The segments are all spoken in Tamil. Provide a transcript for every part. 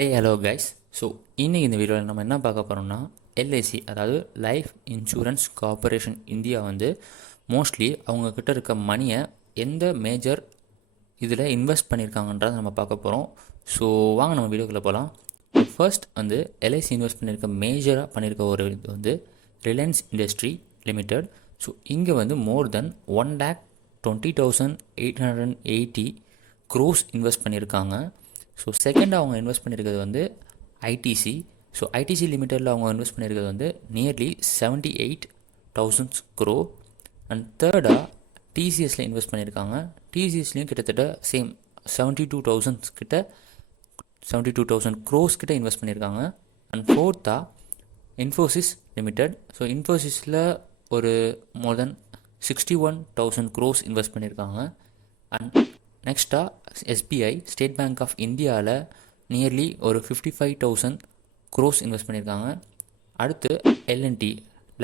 Hello guys. ஸோ இன்றைக்கி இந்த வீடியோவில் நம்ம என்ன பார்க்க போகிறோம்னா எல்ஐசி, அதாவது லைஃப் இன்சூரன்ஸ் கார்பரேஷன் இந்தியா வந்து மோஸ்ட்லி அவங்கக்கிட்ட இருக்க மணியை எந்த மேஜர் இதில் இன்வெஸ்ட் பண்ணியிருக்காங்கன்றதை நம்ம பார்க்க போகிறோம். ஸோ வாங்க நம்ம வீடியோக்குள்ளே போகலாம். ஃபர்ஸ்ட் வந்து எல்ஐசி இன்வெஸ்ட் பண்ணியிருக்க மேஜராக பண்ணியிருக்க ஒரு இது வந்து ரிலையன்ஸ் இண்டஸ்ட்ரி லிமிடெட். ஸோ இங்கே வந்து மோர் தென் 1,20,880 க்ரோஸ் இன்வெஸ்ட் பண்ணியிருக்காங்க. ஸோ செகண்டாக அவங்க இன்வெஸ்ட் பண்ணியிருக்கிறது வந்து ஐடிசி. ஸோ ஐடிசி லிமிட்டடில் அவங்க இன்வெஸ்ட் பண்ணியிருக்கிறது வந்து நியர்லி 78,000 crore. அண்ட் தேர்டாக டிசிஎஸில் இன்வெஸ்ட் பண்ணியிருக்காங்க. டிசிஎஸ்லேயும் கிட்டத்தட்ட சேம் 72,000 crores கிட்ட இன்வெஸ்ட் பண்ணியிருக்காங்க. அண்ட் ஃபோர்த்தாக இன்ஃபோசிஸ் லிமிடெட். ஸோ இன்ஃபோசிஸில் ஒரு மோர் தென் 61,000 crores இன்வெஸ்ட் பண்ணியிருக்காங்க. அண்ட் நெக்ஸ்ட்டாக எஸ்பிஐ, ஸ்டேட் பேங்க் ஆஃப் இந்தியாவில் நியர்லி ஒரு 55,000 crores இன்வெஸ்ட் பண்ணியிருக்காங்க. அடுத்து எல்என்டி,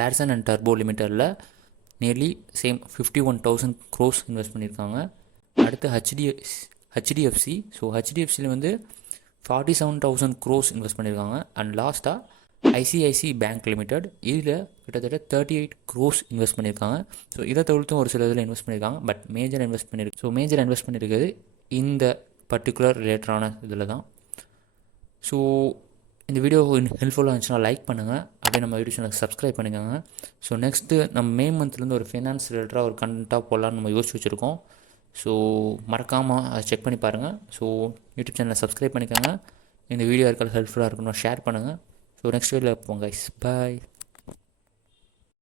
லார்சன் அண்ட் டர்போ லிமிட்டடில் நியர்லி சேம் 51,000 crores இன்வெஸ்ட் பண்ணியிருக்காங்க. அடுத்து ஹெச்டிஎஃப்சி. ஸோ ஹெச்டிஎஃப்சியில் வந்து 47,000 crores இன்வெஸ்ட் பண்ணியிருக்காங்க. அண்ட் லாஸ்ட்டாக ஐசிஐசி பேங்க் லிமிடெட், இதில் கிட்டத்தட்ட 38 crores இன்வெஸ்ட் பண்ணியிருக்காங்க. ஸோ இதை தவிர்த்தும் ஒரு சில இதில் இன்வெஸ்ட் பண்ணியிருக்காங்க. பட் மேஜர் இன்வெஸ்ட் பண்ணியிருக்கிறது இந்த பர்டிகுலர் ரிலேட்டடான இதில் தான். ஸோ இந்த வீடியோ ஹெல்ப்ஃபுல்லாக இருந்துச்சுன்னா லைக் பண்ணுங்கள், அப்படியே நம்ம வீடியோ சேனலுக்கு சப்ஸ்கிரைப் பண்ணிக்கோங்க. ஸோ நெக்ஸ்ட்டு நம்ம மே மந்த்லேருந்து ஒரு ஃபைனான்ஸ் ரிலேட்டடாக ஒரு கண்டென்ட்டாக போடலான்னு நம்ம யோசிச்சு வச்சுருக்கோம். ஸோ மறக்காமல் அதை செக் பண்ணி பாருங்கள். ஸோ யூடியூப் சேனலை சப்ஸ்கிரைப் பண்ணிக்கோங்க. இந்த வீடியோ இருக்காது ஹெல்ப்ஃபுல்லாக இருக்கணும், ஷேர் பண்ணுங்கள். ஸோ நெக்ஸ்ட் வீடியோவில் போங்க கைஸ், பாய்.